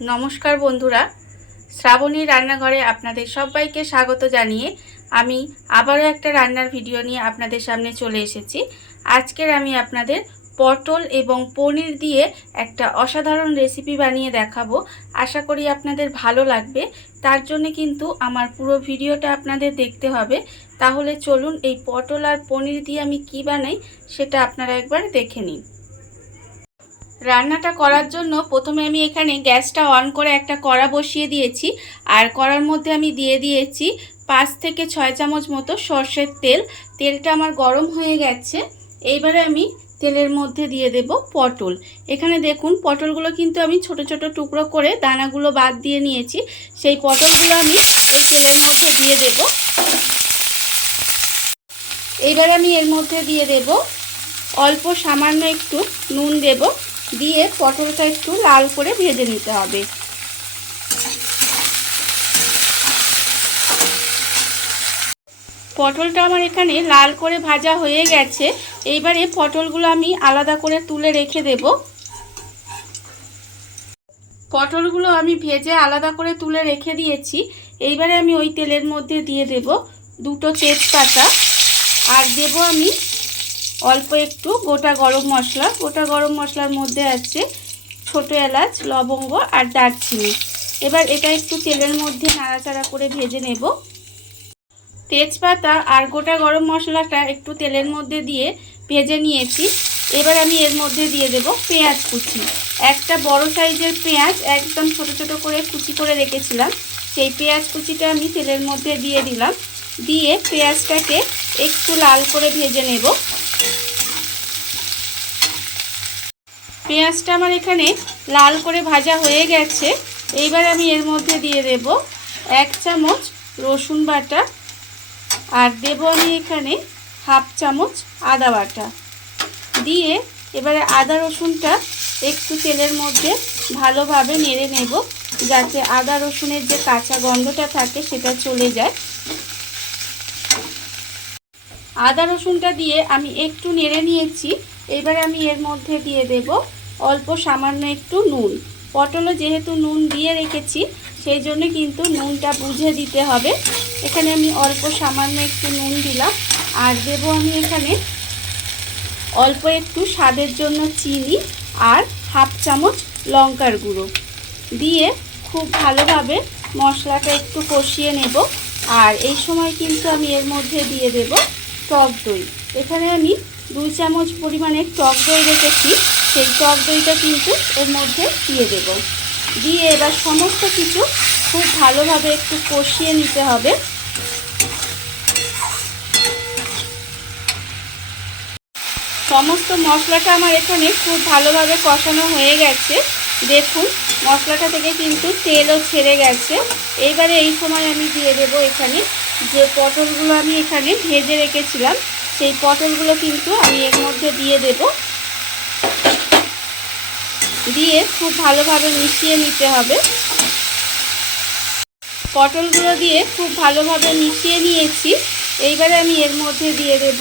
নমস্কার বন্ধুরা, শ্রাবণী রান্নাঘরে আপনাদের সবাইকে স্বাগত জানিয়ে আমি আবারও একটা রান্নার ভিডিও নিয়ে আপনাদের সামনে চলে এসেছি। আজকের আমি আপনাদের পটল এবং পনির দিয়ে একটা অসাধারণ রেসিপি বানিয়ে দেখাবো। আশা করি আপনাদের ভালো লাগবে। তার জন্য কিন্তু আমার পুরো ভিডিওটা আপনাদের দেখতে হবে। তাহলে চলুন এই পটল আর পনির দিয়ে আমি কি বানাই সেটা আপনারা একবার দেখে নিন। রান্নাটা করার জন্য প্রথমে আমি এখানে গ্যাসটা অন করে একটা কড়া বসিয়ে দিয়েছি। আর কড়ার মধ্যে আমি দিয়ে দিয়েছি 5 থেকে 6 চামচ মতো সর্ষের তেল। তেলটা আমার গরম হয়ে গেছে। এইবারে আমি তেলের মধ্যে দিয়ে দেব পটল। এখানে দেখুন পটলগুলো কিন্তু আমি ছোট ছোট টুকরো করে দানাগুলো বাদ দিয়ে নিয়েছি। সেই পটলগুলো আমি এই তেলের মধ্যে দিয়ে দেব। এইবার আমি এর মধ্যে দিয়ে দেব অল্প সামান্য একটু নুন দেব, দিয়ে পটলটা একটু লাল করে ভেজে নিতে হবে। পটলটা আমার এখানে লাল করে ভাজা হয়ে গেছে। এইবারে পটলগুলো আমি আলাদা করে তুলে রেখে দেব। পটলগুলো আমি ভেজে আলাদা করে তুলে রেখে দিয়েছি। এইবারে আমি ওই তেলের মধ্যে দিয়ে দেব দুটো তেজপাতা, আর দেব আমি অল্প একটু গোটা গরম মশলা। গোটা গরম মশলার মধ্যে আছে ছোটো এলাচ, লবঙ্গ আর দারচিনি। এবার এটা একটু তেলের মধ্যে নাড়াচাড়া করে ভেজে নেব। তেজপাতা আর গোটা গরম মশলাটা একটু তেলের মধ্যে দিয়ে ভেজে নিয়েছি। এবার আমি এর মধ্যে দিয়ে দেব পেঁয়াজ কুচি। একটা বড় সাইজের পেঁয়াজ একদম ছোট ছোট করে কুচি করে রেখেছিলাম, সেই পেঁয়াজ কুচিটা আমি তেলের মধ্যে দিয়ে দিলাম। দিয়ে পেঁয়াজটাকে একটু লাল করে ভেজে নেব। পেঁয়াজটা আমার এখানে লাল করে ভাজা হয়ে গেছে। এইবার আমি এর মধ্যে দিয়ে দেব 1 চামচ রসুন বাটা, আর দেব আমি এখানে 1/2 চামচ আদা বাটা। দিয়ে এবারে আদা রসুনটা একটু তেলের মধ্যে ভালোভাবে নেড়ে নেব, যাতে আদা রসুনের যে কাঁচা গন্ধটা থাকে সেটা চলে যায়। আদা রসুনটা দিয়ে আমি একটু নেড়ে নিয়েছি। এবারে আমি এর মধ্যে দিয়ে দেব অল্প সামান্য একটু নুন। পটলে যেহেতু নুন দিয়ে রেখেছি সেই জন্য কিন্তু নুনটা বুঝে দিতে হবে। এখানে আমি অল্প সামান্য একটু নুন দিলাম। আর দেব আমি এখানে অল্প একটু স্বাদের জন্য চিনি, আর 1/2 চামচ লঙ্কার গুঁড়ো। দিয়ে খুব ভালোভাবে মশলাটা একটু কষিয়ে নেব। আর এই সময় কিন্তু আমি এর মধ্যে দিয়ে দেব টক দই। এখানে আমি 2 চামচ পরিমাণে টক দই রেখেছি, সেই টক দইটা কিন্তু এর মধ্যে দিয়ে দেব। দিয়ে এবার সমস্ত কিছু খুব ভালোভাবে একটু কষিয়ে নিতে হবে। সমস্ত মশলাটা আমার এখানে খুব ভালোভাবে কষানো হয়ে গেছে। দেখুন মশলাটা থেকে কিন্তু তেলও ছেড়ে গেছে। এইবারে এই সময় আমি দিয়ে দেব এখানে যে পটলগুলো আমি এখানে ভেজে রেখেছিলাম, সেই পটলগুলো কিন্তু আমি এর মধ্যে দিয়ে দেব। দিয়ে খুব ভালোভাবে মিশিয়ে নিতে হবে। পটলগুলো দিয়ে খুব ভালোভাবে মিশিয়ে নিয়েছি। এইবারে আমি এর মধ্যে দিয়ে দেব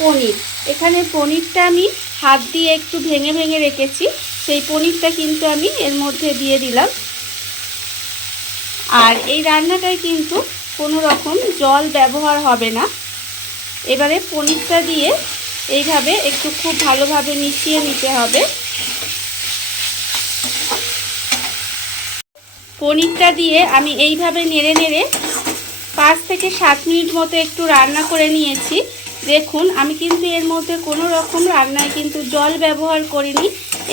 পনির। এখানে পনিরটা আমি হাত দিয়ে একটু ভেঙে ভেঙে রেখেছি, সেই পনিরটা কিন্তু আমি এর মধ্যে দিয়ে দিলাম। আর এই রান্নাটায় কিন্তু কোনো রকম জল ব্যবহার হবে না। এবারে পনিরটা দিয়ে এইভাবে একটু খুব ভালোভাবে মিশিয়ে নিতে হবে। পনিরটা দিয়ে আমি এইভাবে নেড়ে নেড়ে 5 থেকে 7 মিনিট মতো একটু রান্না করে নিয়েছি। দেখুন আমি কিন্তু এর মধ্যে কোনো রকম রান্নায় কিন্তু জল ব্যবহার করিনি।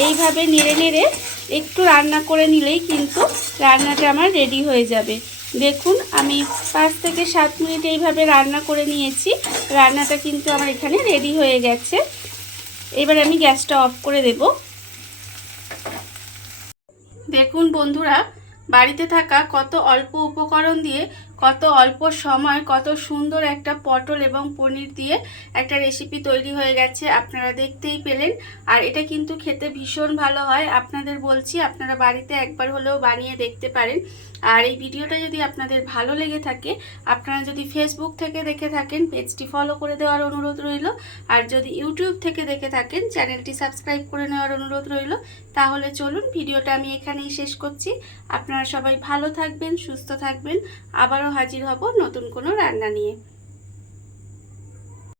এইভাবে নেড়ে নেড়ে একটু রান্না করে নিলেই কিন্তু রান্নাটা আমার রেডি হয়ে যাবে। দেখুন আমি 5 থেকে 7 মিনিট এইভাবে রান্না করে নিয়েছি। রান্নাটা কিন্তু আমার এখানে রেডি হয়ে গেছে। এবার আমি গ্যাসটা অফ করে দেব। দেখুন বন্ধুরা, বাড়িতে থাকা কত অল্প উপকরণ দিয়ে কত অল্প সময় কত সুন্দর একটা পটল এবং পনির দিয়ে একটা রেসিপি তৈরি হয়ে গেছে, আপনারা দেখতেই পেলেন। আর এটা কিন্তু খেতে ভীষণ ভালো হয়, আপনাদের বলছি আপনারা বাড়িতে একবার হলেও বানিয়ে দেখতে পারেন। আর এই ভিডিওটা যদি আপনাদের ভালো লেগে থাকে, আপনারা যদি ফেসবুক থেকে দেখে থাকেন পেজটি ফলো করে দেওয়ার অনুরোধ রইল, আর যদি ইউটিউব থেকে দেখে থাকেন চ্যানেলটি সাবস্ক্রাইব করে নেওয়ার অনুরোধ রইল। তাহলে চলুন ভিডিওটা আমি এখানেই শেষ করছি। আপনারা সবাই ভালো থাকবেন, সুস্থ থাকবেন। আবারও হাজির হব নতুন কোনো রান্না নিয়ে।